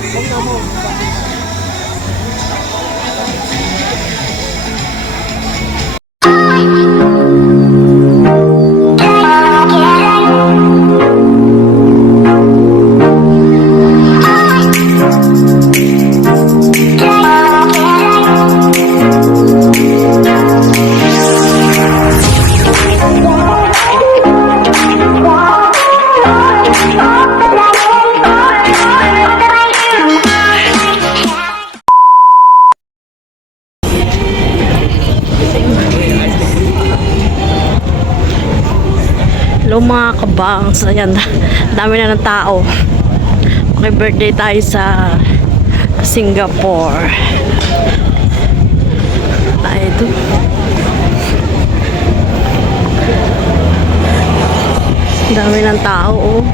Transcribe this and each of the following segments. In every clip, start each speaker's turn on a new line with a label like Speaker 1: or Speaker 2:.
Speaker 1: Hello mga kabangs. Ayan, dami na ng tao. Okay, birthday tayo sa Singapore. Tayo ito. Dami ng tao, oh.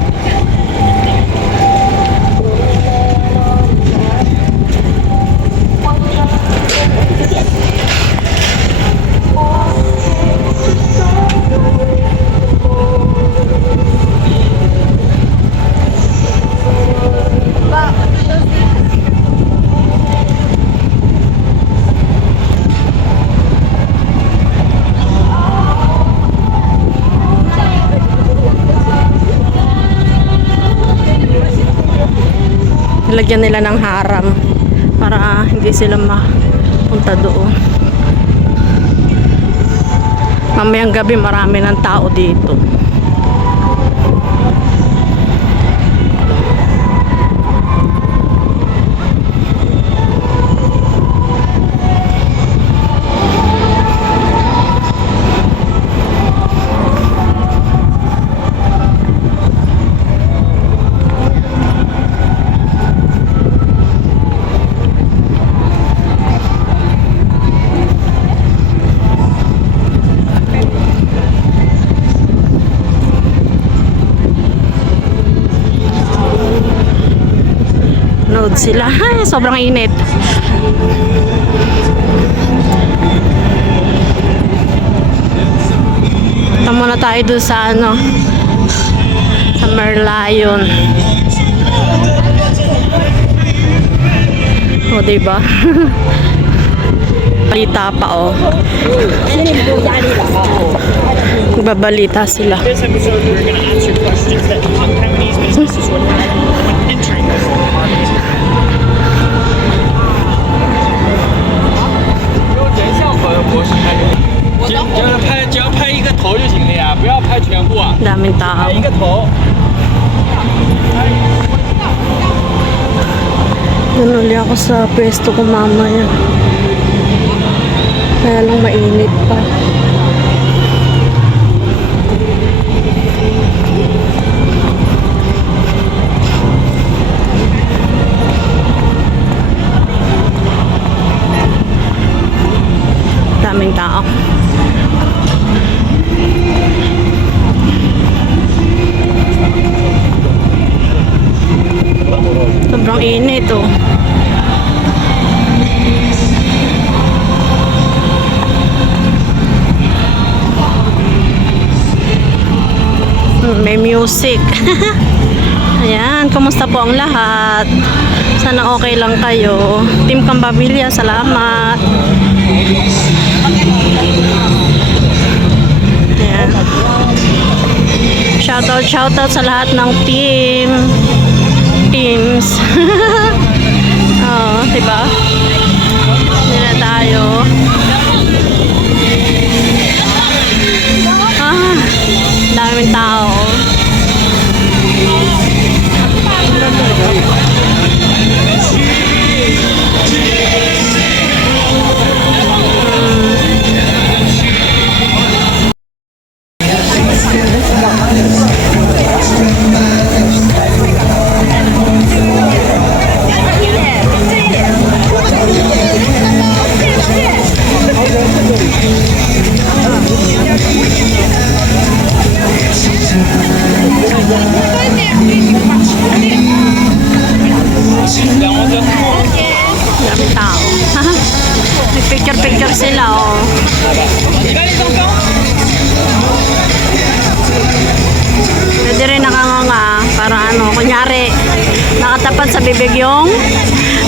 Speaker 1: Nilagyan nila ng haram para hindi sila mapunta doon. Mamayang gabi marami ng tao dito. Sila. Ay, sobrang init. Punta muna tayo doon sa ano sa Merlion. O, diba? Balita pa, oh. Babalita sila.
Speaker 2: 只要拍只要拍一个头就行了呀，不要拍全部啊，
Speaker 1: Daming tao.
Speaker 2: 拍一个头。
Speaker 1: Nanuli ako sa pwesto ko mamaya. Kaya lang mainit pa. Daming tao. Sobrang init oh. Hmm, May music. Ayan, kumusta po ang lahat? Sana okay lang kayo. Team Kambabilia, salamat. Ayan. Shoutout, shoutout sa lahat ng team. Teams. Oo, diba? Hindi na tayo.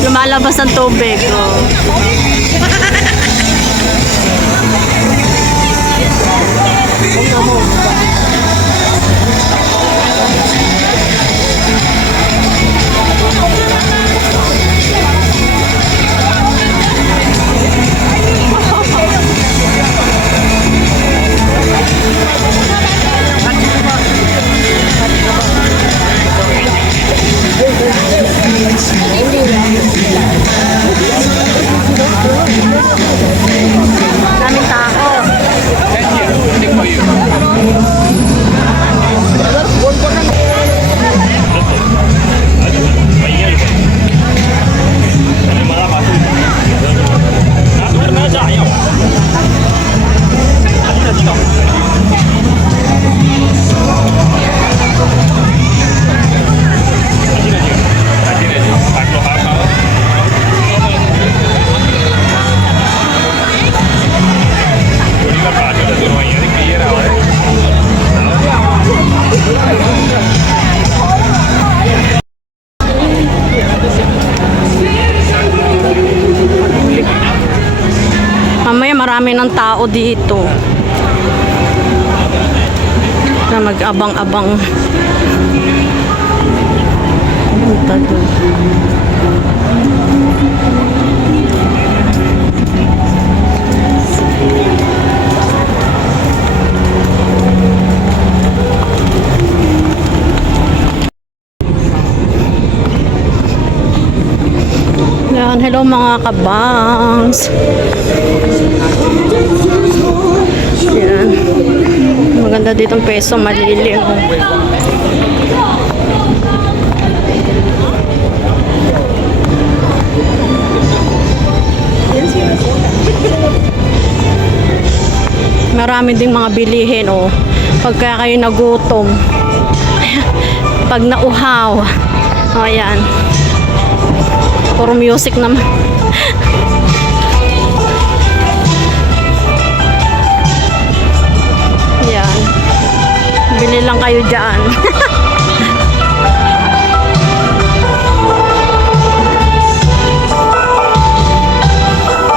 Speaker 1: Lumalabas ng tubig. Oh. Marami ng tao dito. Na mag-abang-abang. Punta hello mga kabangs. Yan. Maganda ditong peso, malilim. Marami ding mga bilihin, oh. Pagka kayo nagutom. Pag nauhaw. O, yan. Puro music naman. Yan. Bili lang kayo dyan.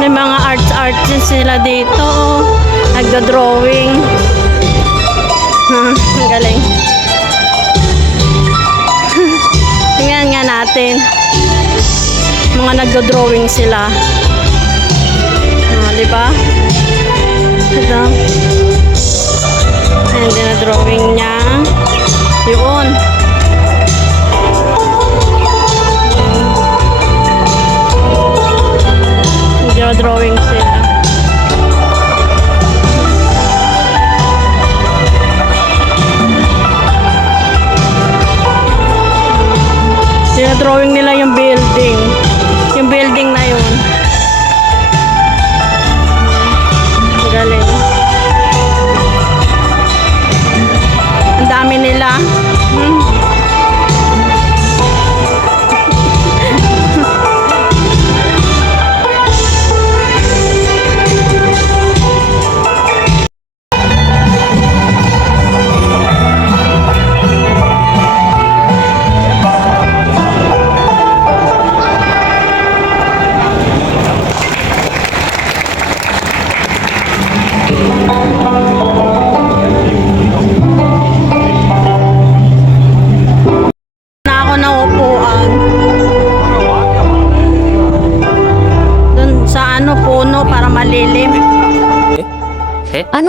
Speaker 1: May mga arts-arts sila dito. Nagda-drawing. Ang galing. Tingnan nga natin. Mga nagdo-drawing sila. Ah, di ba? Ito. Ayan din drawing niya. Dami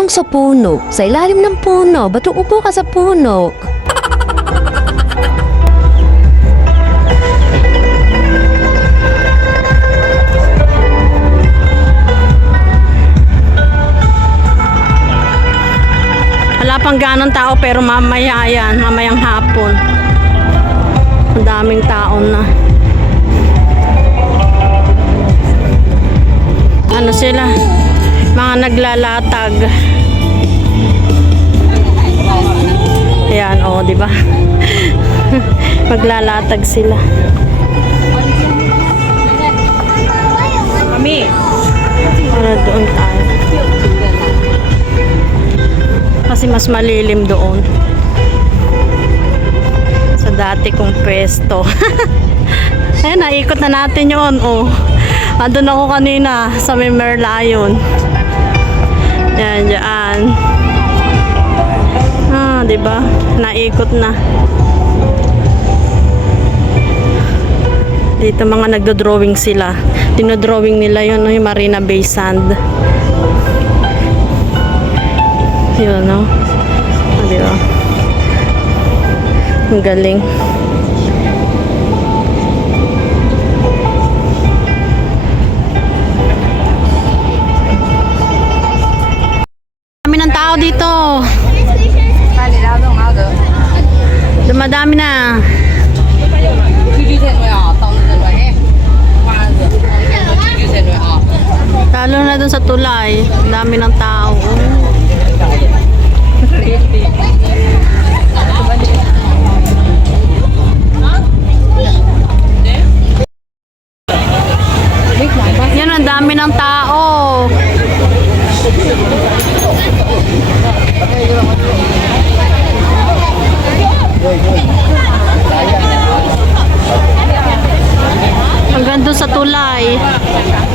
Speaker 3: Anong sa puno? Sa ilalim ng puno. Ba't upo ka sa puno?
Speaker 1: Wala pang ganong tao pero mamaya yan, mamayang hapon. Ang daming tao na. Ano sila? Mga naglalatag. Ayan, oh, di ba? Maglalatag sila.
Speaker 2: Mami,
Speaker 1: Para doon tayo. Kasi mas malilim doon. Sa dati kong pwesto. naikot na natin yun. Oh. Andun ako kanina sa may Merlion. Yan, dyan. Ah, di ba? Naikot na. Dito mga nagdo-drawing sila. Dinodrawing nila no, yung Marina Bay Sand. Yun, no? Ah, di ba? Ang galing.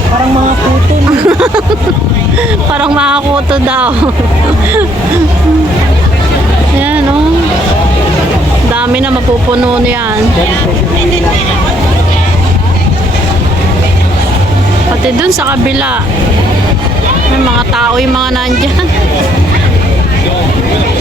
Speaker 2: Parang mga puto.
Speaker 1: Parang makakuto daw. Yan, oh. Dami na mapupuno yan. Pati dun sa kabila. May mga tao yung mga nandyan.